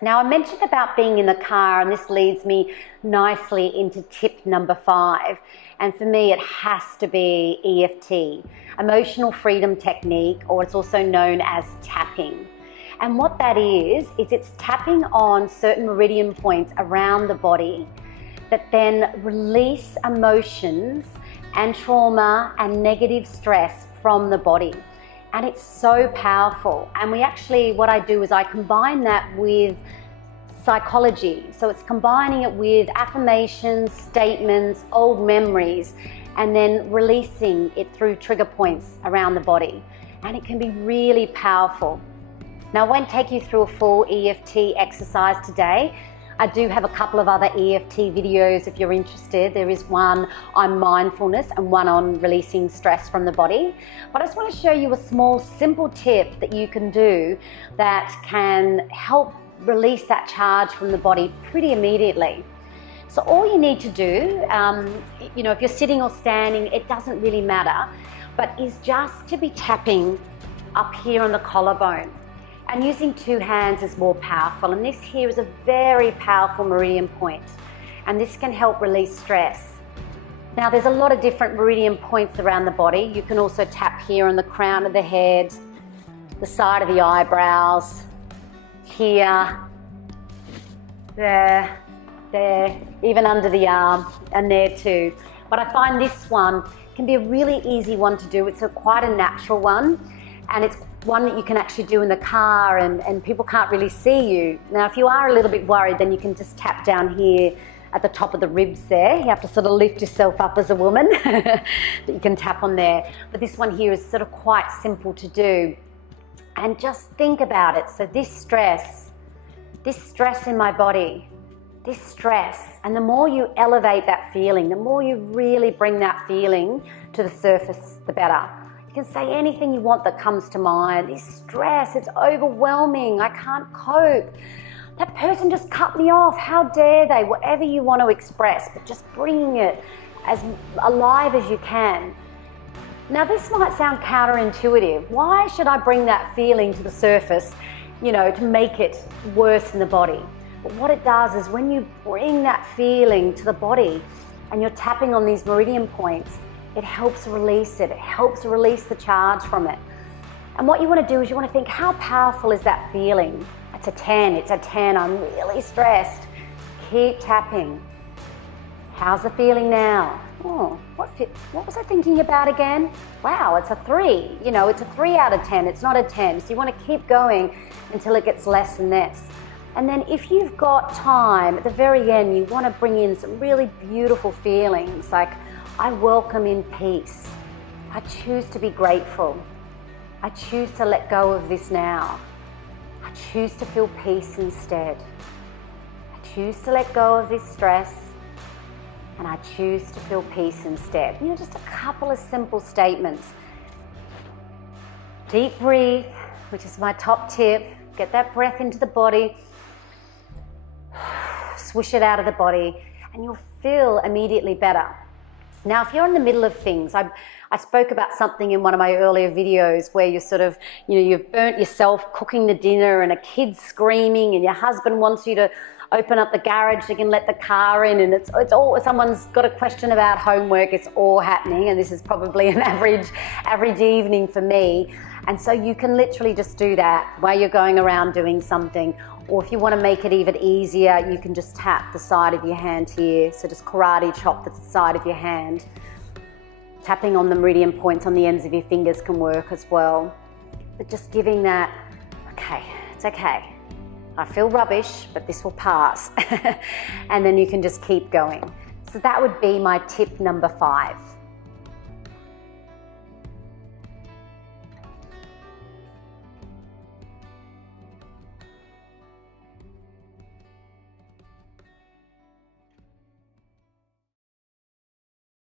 Now, I mentioned about being in the car, and this leads me nicely into tip number 5. And for me, it has to be EFT, Emotional Freedom Technique, or it's also known as tapping. And what that is it's tapping on certain meridian points around the body that then release emotions and trauma and negative stress from the body. And it's so powerful. And what I do is I combine that with psychology. So it's combining it with affirmations, statements, old memories, and then releasing it through trigger points around the body. And it can be really powerful. Now, I won't take you through a full EFT exercise today. I do have a couple of other EFT videos if you're interested. There is one on mindfulness and one on releasing stress from the body. But I just want to show you a small, simple tip that you can do that can help release that charge from the body pretty immediately. So all you need to do, if you're sitting or standing, it doesn't really matter, but is just to be tapping up here on the collarbone. And using 2 hands is more powerful. And this here is a very powerful meridian point. And this can help release stress. Now, there's a lot of different meridian points around the body. You can also tap here on the crown of the head, the side of the eyebrows, here, there, even under the arm, and there too. But I find this one can be a really easy one to do. It's quite a natural one. And it's one that you can actually do in the car and people can't really see you. Now, if you are a little bit worried, then you can just tap down here at the top of the ribs there. You have to sort of lift yourself up as a woman that you can tap on there. But this one here is sort of quite simple to do. And just think about it. So this stress in my body, this stress, and the more you elevate that feeling, the more you really bring that feeling to the surface, the better. You can say anything you want that comes to mind. This stress, it's overwhelming. I can't cope. That person just cut me off. How dare they? Whatever you want to express, but just bringing it as alive as you can. Now, this might sound counterintuitive. Why should I bring that feeling to the surface, to make it worse in the body? But what it does is when you bring that feeling to the body and you're tapping on these meridian points, it helps release it. It helps release the charge from it. And what you want to do is you want to think, how powerful is that feeling? It's a 10, it's a 10, I'm really stressed. Keep tapping. How's the feeling now? Oh, what was I thinking about again? Wow, it's a 3. It's a 3 out of 10, it's not a 10. So you want to keep going until it gets less and less. And then if you've got time, at the very end, you want to bring in some really beautiful feelings like, I welcome in peace. I choose to be grateful. I choose to let go of this now. I choose to feel peace instead. I choose to let go of this stress, and I choose to feel peace instead. Just a couple of simple statements. Deep breathe, which is my top tip. Get that breath into the body. Swish it out of the body, and you'll feel immediately better. Now, if you're in the middle of things, I spoke about something in one of my earlier videos where you're sort of, you've burnt yourself cooking the dinner and a kid's screaming and your husband wants you to open up the garage so you can let the car in, and it's all, someone's got a question about homework, it's all happening, and this is probably an average evening for me. And so you can literally just do that while you're going around doing something. Or if you want to make it even easier, you can just tap the side of your hand here. So just karate chop the side of your hand. Tapping on the meridian points on the ends of your fingers can work as well. But just giving that, okay, it's okay. I feel rubbish, but this will pass. And then you can just keep going. So that would be my tip number 5.